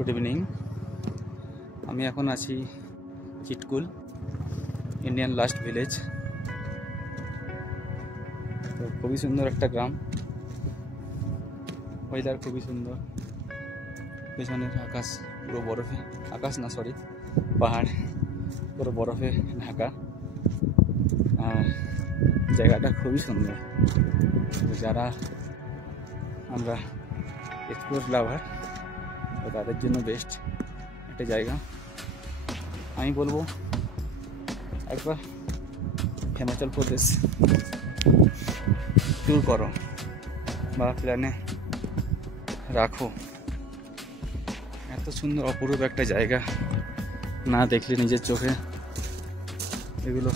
Good evening. আমি এখন আছি চিটকুল ইন্ডিয়ান লাস্ট ভিলেজ। তো খুবই সুন্দর একটা গ্রাম, ওয়েদার খুবই সুন্দর। পেছনের আকাশ পুরো বরফে, আকাশ না সরি পাহাড় পুরো বরফে ঢাকা। আর জায়গাটা খুবই সুন্দর। যারা আমরা এক্সপ্লোর লাভার তো তাদের জন্য বেস্ট একটা জায়গা। আমি বলবো একবার হিমাচল প্রদেশ ট্যুর করো বা প্ল্যানে রাখো। এত সুন্দর অপরূপ একটা জায়গা, না দেখলে নিজের চোখে এগুলো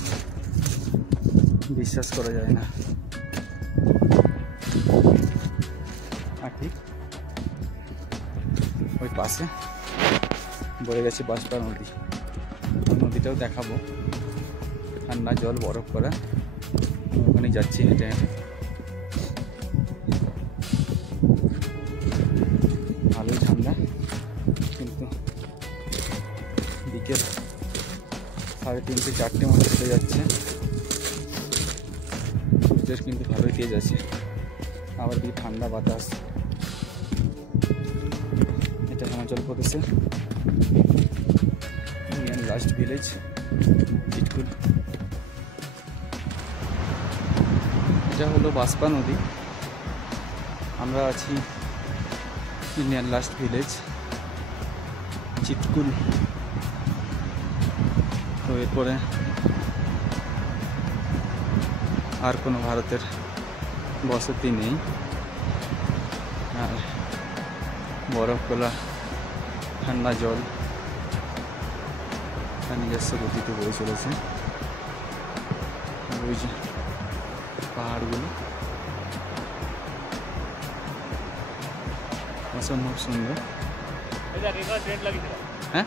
বিশ্বাস করা যায় না। আর ঠিক ওই পাশে বয়ে গেছে বাঁশপাড়া নদী। নদীটাও দেখাবো, ঠান্ডা জল বরফ করা। ওখানে যাচ্ছি হেঁটে হেঁটে। ভালোই ঠান্ডা, কিন্তু বিকেল 3:30 4টে মতো চলে যাচ্ছে। সূর্যের কিন্তু ভালোই তেজ আছে, আবার কি ঠান্ডা বাতাস। এটা হিমাচল প্রদেশে ইন্ডিয়ান লাস্ট ভিলেজ চিটকুল। এটা হলো বাঁশপাড়া নদী। আমরা আছি ইন্ডিয়ান লাস্ট ভিলেজ চিটকুল। তো এরপরে আর কোনো ভারতের বসতি নেই, আর বরফ খোলা ঠান্ডা জল তার নিজস্ব গতিতে বয়ে চলেছে। ওই যে পাহাড়গুলো অসম্ভব সুন্দর। হ্যাঁ।